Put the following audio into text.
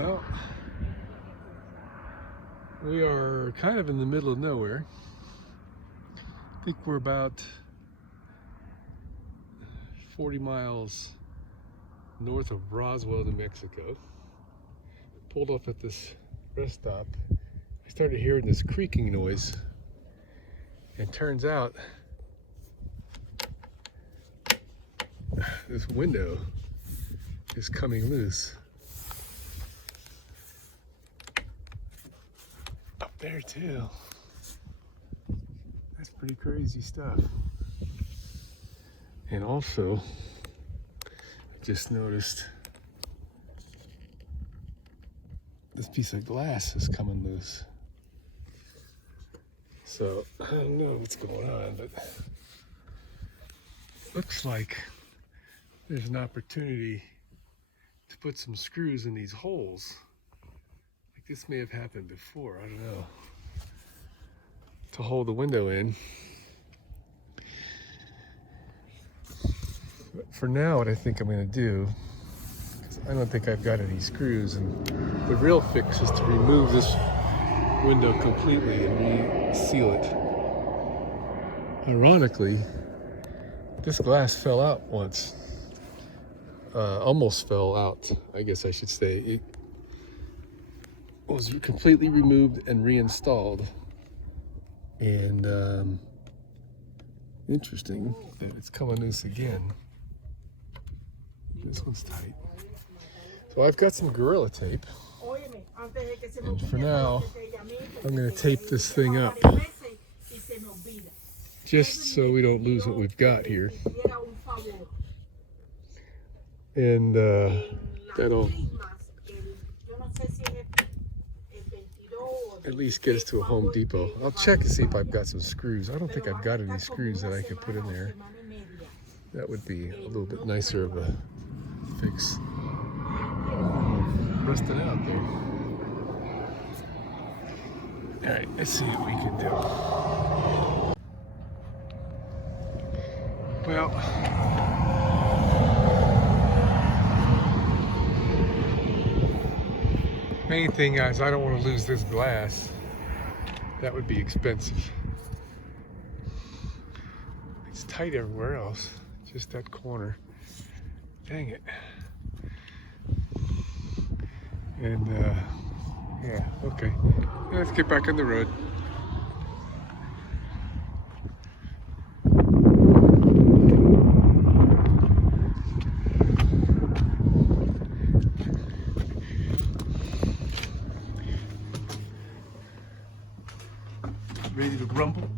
Well, we are kind of in the middle of nowhere. I think we're about 40 miles north of Roswell, New Mexico. Pulled off at this rest stop. I started hearing this creaking noise, and turns out this window is coming loose. Up there too. That's pretty crazy stuff. And also, I just noticed this piece of glass is coming loose. So I don't know what's going on, but looks like there's an opportunity to put some screws in these holes. Like this may have happened before, I don't know. To hold the window in. But for now, what I think I'm gonna do, because I don't think I've got any screws, and the real fix is to remove this window completely and re-seal it. Ironically, this glass fell out once. Almost fell out, I guess I should say. It was completely removed and reinstalled. And interesting that it's coming loose again. This one's tight. So I've got some Gorilla Tape. And for now, I'm going to tape this thing up. Just so we don't lose what we've got here. And that'll at least get us to a Home Depot. I'll check and see if I've got some screws. I don't think I've got any screws that I could put in there. That would be a little bit nicer of a fix. Rusted out there. All right, let's see what we can do. Well, main thing is I don't want to lose this glass. That would be expensive. It's tight everywhere else, just that corner. Dang it. And yeah, okay. Let's get back on the road. Ready to rumble?